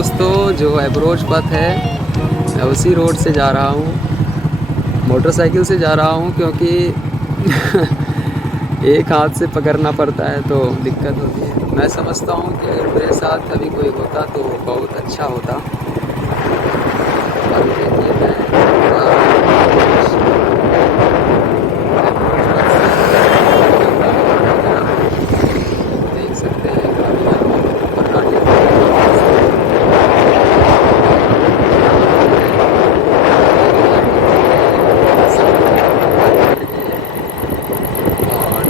दोस्तों, जो अप्रोच पथ है मैं उसी रोड से जा रहा हूँ। मोटरसाइकिल से जा रहा हूँ क्योंकि एक हाथ से पकड़ना पड़ता है तो दिक्कत होती है। मैं समझता हूँ कि अगर मेरे साथ अभी कोई होता तो बहुत अच्छा होता। अभी देखिए मैं देख सकते हैं और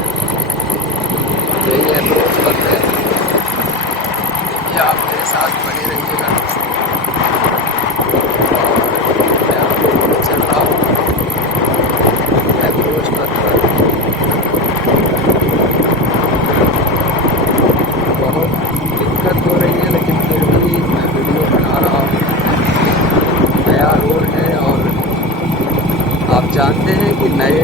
यही अप्रोच पथ है। देखिए आप मेरे साथ बने रहिएगा दोस्तों। मैं आपको चल रहा हूँ अप्रोच पथ पर। बहुत दिक्कत हो रही है लेकिन फिर भी मैं वीडियो बना रहा हूँ। नया रोड है और आप जानते हैं कि नए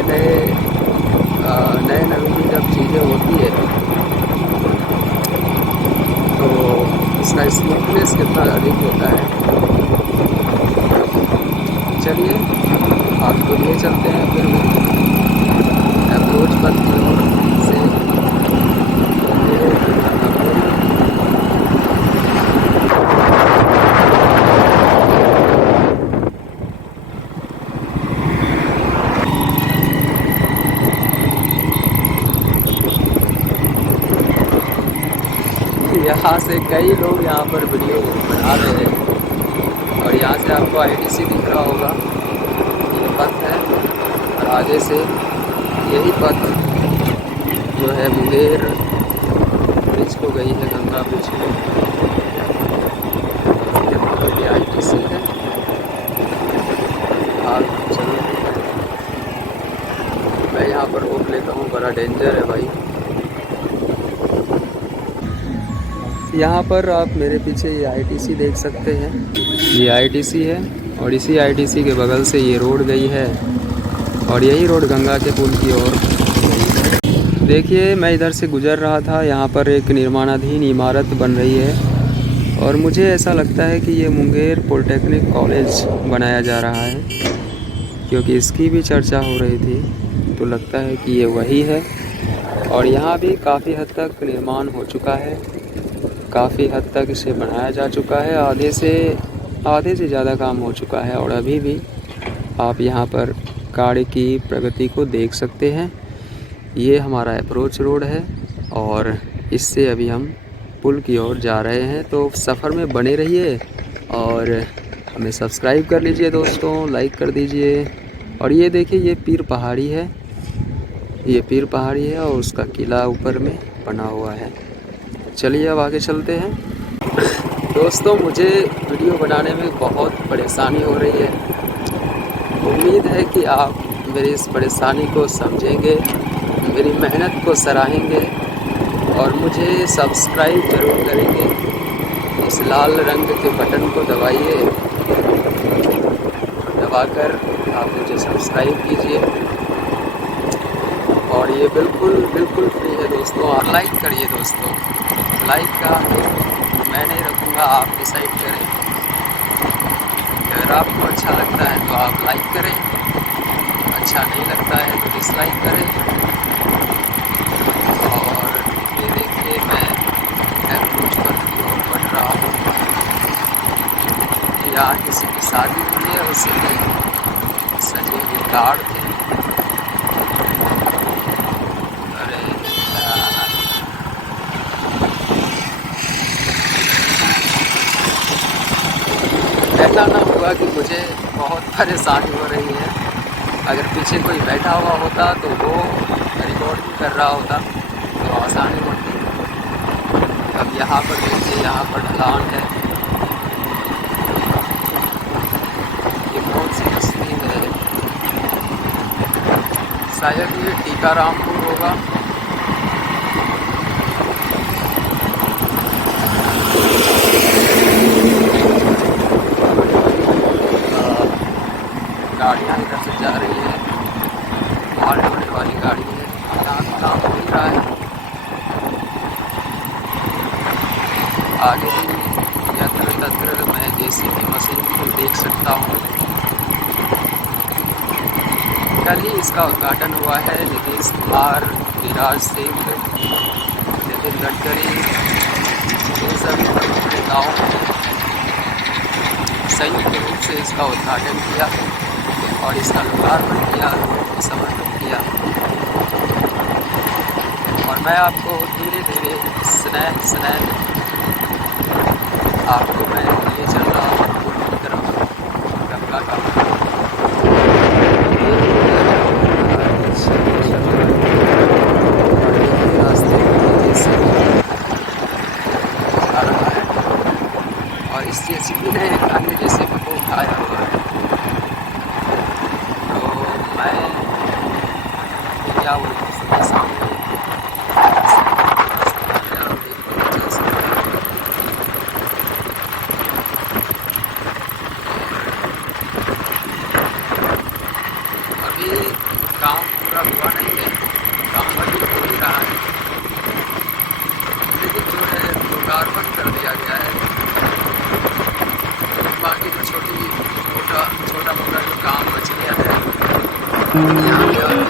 नवीन जब चीज़ें होती है तो इसका स्मूथनेस कितना अधिक होता है। चलिए आपको लिए चलते हैं फिर अप्रोच पथ की ओर से। यहाँ से कई लोग यहाँ पर वीडियो बना रहे हैं और यहाँ से आपको आईटीसी दिख रहा होगा। ये पथ है और आगे से यही पथ जो है मुंगेर ब्रिज को गई है, गंगा ब्रिज को। यहाँ पर भी आईटीसी है। हाल चल मैं यहाँ पर रोक लेता हूँ, बड़ा डेंजर है भाई। यहाँ पर आप मेरे पीछे ये आईटीसी देख सकते हैं। ये आईटीसी है और इसी आईटीसी के बगल से ये रोड गई है और यही रोड गंगा के पुल की ओर। देखिए मैं इधर से गुजर रहा था, यहाँ पर एक निर्माणाधीन इमारत बन रही है और मुझे ऐसा लगता है कि ये मुंगेर पॉलिटेक्निक कॉलेज बनाया जा रहा है, क्योंकि इसकी भी चर्चा हो रही थी। तो लगता है कि ये वही है और यहाँ भी काफ़ी हद तक निर्माण हो चुका है, काफ़ी हद तक इसे बनाया जा चुका है। आधे से ज़्यादा काम हो चुका है और अभी भी आप यहाँ पर कार्य की प्रगति को देख सकते हैं। ये हमारा अप्रोच रोड है और इससे अभी हम पुल की ओर जा रहे हैं। तो सफ़र में बने रहिए और हमें सब्सक्राइब कर लीजिए दोस्तों, लाइक कर दीजिए। और ये देखिए ये पीर पहाड़ी है, ये पीर पहाड़ी है और उसका किला ऊपर में बना हुआ है। चलिए अब आगे चलते हैं। दोस्तों मुझे वीडियो बनाने में बहुत परेशानी हो रही है। उम्मीद है कि आप मेरी इस परेशानी को समझेंगे, मेरी मेहनत को सराहेंगे और मुझे सब्सक्राइब ज़रूर करेंगे। इस लाल रंग के बटन को दबाइए, दबाकर आप मुझे सब्सक्राइब कीजिए। और ये बिल्कुल फ्री है दोस्तों। आप लाइक करिए दोस्तों, लाइक का मैं नहीं रखूँगा, आप डिसाइड करें। अगर आपको अच्छा लगता है तो आप लाइक करें, अच्छा नहीं लगता है तो डिसलाइक करें। और ये देखिए मैं अप्रोच पथ की ओर बढ़ रहा हूँ। यहाँ किसी की शादी हुई है, उसी में सजे हुए कार्ड थे। अरे ऐसा ना हुआ कि मुझे बहुत परेशानी हो रही है। अगर पीछे कोई बैठा हुआ होता तो वो रिकॉर्डिंग कर रहा होता तो आसानी होती। अब यहाँ पर देखिए, यहाँ पर ढलान है। ये कौन सी बस्ती है? शायद ये टीकारामपुर होगा। गाड़ियाँ इधर से जा रही है, माल ढोने वाली गाड़ी है। काम हो रहा है। आगे भी यत्र तत्र सकता हूँ। कल ही इसका उद्घाटन हुआ है। नीतीश कुमार, गिरिराज सिंह, नितिन गडकरी, इन सभी प्रमुख नेताओं ने संयुक्त रूप से इसका उद्घाटन किया और इसका लोकार्पण किया, लोगों को समर्पित किया। और मैं आपको धीरे धीरे स्नेह स्नेह आपको मैं ले चल रहा हूँ पुल की तरफ, गंगा का रास्ते से आ रहा है और इस जेसीबी ने एक अन्य जेसीबी को उठाया हुआ है। तो मैं क्या बोलूँ, उसके सामने अभी काम पूरा हुआ नहीं है, काम अभी हो ही रहा है, लेकिन जो है लोकार्पण कर दिया गया है। बाकी जो छोटा मोटा जो काम बच गया है यहाँ पे